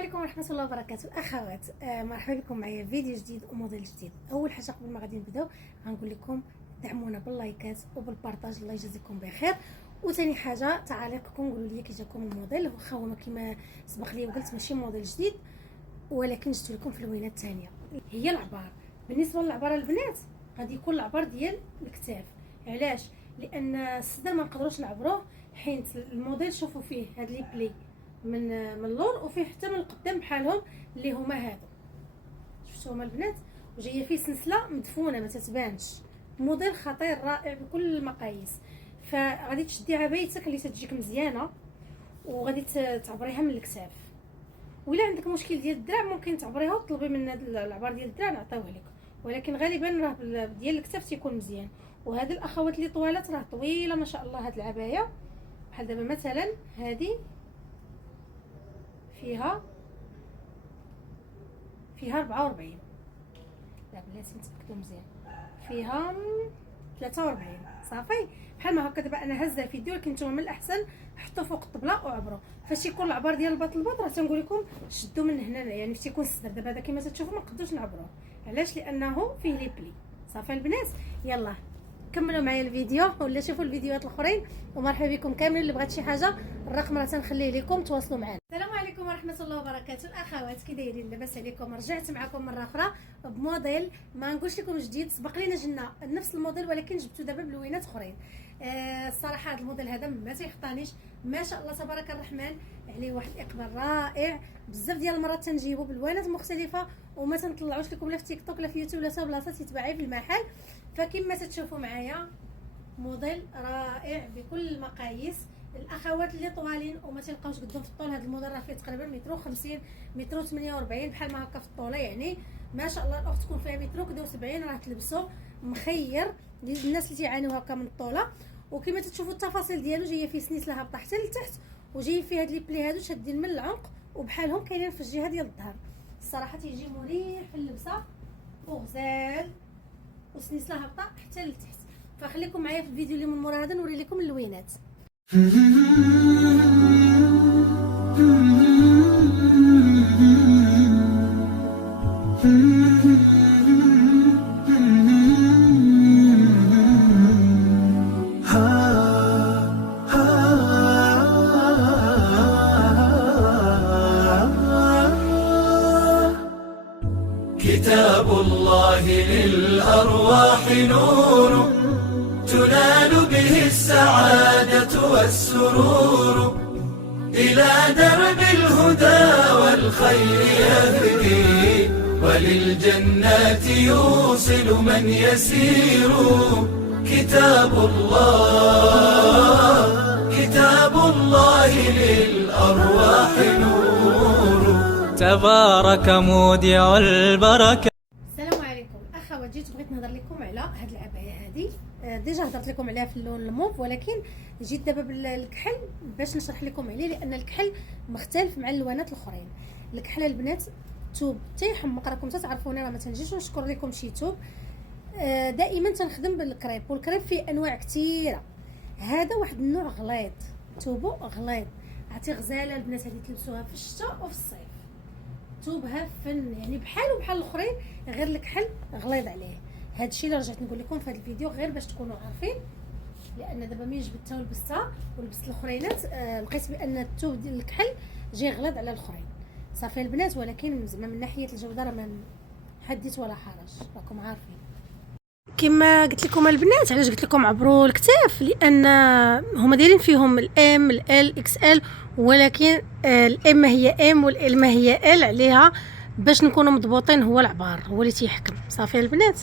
عليكم ورحمه الله وبركاته اخوات. مرحبا بكم معايا فيديو جديد وموديل جديد. اول حاجه قبل ما غادي نبداو غنقول لكم دعمونا باللايكات وبالبارطاج، الله يجازيكم بخير. وثاني حاجه تعاليقكم، قولوا لي كي جاكم الموديل. واخا هو كما سبق لي وقلت ماشي موديل جديد، ولكن جبت لكم في اللوينه الثانيه هي العبار. بالنسبه للعباره البنات غادي يكون العبار ديال الكتاف. علاش؟ لان الصدر ما نقدروش نعبروه، حيت الموديل شوفوا فيه هاد لي بلي من اللور، وفيه حتى من القدام بحالهم اللي هما هادو، شفتوهم البنات. وجايه فيه سلسله مدفونه ما تتبانش. موديل خطير رائع بكل المقاييس. فغادي تشدي عبايتك اللي تجيك مزيانه وغادي تعبريها من الكتاف. ولا عندك مشكل ديال الدراع ممكن تعبريها وتطلبي من هاد العبار ديال الدراع نعطيوه لك، ولكن غالبا راه ديال الكتاف تيكون مزيان. وهاد الاخوات اللي طوالات راه طويله ما شاء الله. هاد العبايه بحال دابا مثلا هذه فيها 44، لا بلاتي نتاكدوا مزيان، فيها 43 صافي. بحال ما هكا دابا انا هزه الفيديو، ولكن نتوما من الاحسن حطوا فوق الطبله وعبروا. فاش يكون العبار ديال الباط راه تنقول لكم شدوا من هنا، يعني فاش يكون الصدر دابا هذا كما تشوفوا ما نقدروش نعبروه. علاش؟ لانه فيه لي بلي. صافي البنات، يلا كملوا معايا الفيديو ولا شوفوا الفيديوهات الاخرين. ومرحبا بكم كاملين. اللي بغات شي حاجه الرقم راه تنخليه لكم، تواصلوا معنا. السلام عليكم ورحمه الله وبركاته الاخوات، كي دايرين؟ لاباس عليكم؟ رجعت معكم مره اخرى بموديل ما نقولش لكم جديد، سبق لينا جبنا نفس الموديل ولكن جبتو دابا بلوينات اخرين. الصراحه هذا الموديل هذا ما تيخطانيش، ما شاء الله تبارك الرحمن عليه واحد الاقبال رائع. بزاف ديال المرات تنجيبو بالوانات مختلفه وما تنطلعوش لكم لا في تيك توك لا في يوتيوب لا حتى بلاصه تيتباعي في المحل. فكما تتشوفوا معايا موديل رائع بكل المقاييس. الاخوات اللي طوالين وما تلقاوش قدهم في الطول، هذا الموديل راه فيه تقريبا متر 50 متر 48 بحال ما هكا في الطوله، يعني ما شاء الله الاخت تكون فيها متر كدا 70 راه تلبسو مخير للناس اللي تيعانيو هكا من الطوله. وكما تشوفوا التفاصيل ديالو جايه فيه سنيسله هابطه حتى لتحت، وجاي فيه هاد لي بلي هادو شادين من العنق وبحالهم كاينين في الجهه ديال الظهر. الصراحه تيجي مريح في اللبسه وغزال وسنيسله هابطه حتى لتحت. فخليكم معايا في الفيديو اللي من مورا هذا نوري لكم اللوينات. كتاب الله للأرواح نور، تنال به السعادة والسرور، إلى درب الهدى والخير يهدي، وللجنات يوصل من يسير. كتاب الله للأرواح نور، تبارك مودع البركة. السلام عليكم اخوات، جيت بغيت نهضر لكم على هاد العبايه هذه. ديجا هضرت لكم عليها في اللون الموف، ولكن جيت دابا بالكحل باش نشرح لكم عليه، لان الكحل مختلف مع اللوانات الاخرين. الكحل البنات توب تيحمق، راكم تعرفوني راه ما تنجيش نشكر لكم شي توب. دائما تنخدم بالكريب، والكريب فيه انواع كثيره. هذا واحد النوع غليظ، توبو غليظ، عرفتي غزاله البنات هذه تلبسوها في الشتاء وفي الصيف. توبها فن، يعني بحال الاخرين، غير الكحل غليظ عليه. هذا الشيء اللي رجعت نقول لكم في هذا الفيديو غير باش تكونوا عارفين، لان دابا ملي جبتها ولبستها ولبست الاخرينات لقيت بان التوب ديال الكحل جاي غليظ على الاخرين. صافي البنات، ولكن زعما من ناحيه الجوده راه ما حديث ولا حرج، راكم عارفين. كما قلت لكم البنات، علاش قلت لكم عبروا الكتاف؟ لان هما دايرين فيهم الام ال اكس ال، ولكن الام هي ام والال ما هي ال عليها. باش نكونوا مضبوطين هو العبار هو اللي تيحكم. صافي البنات.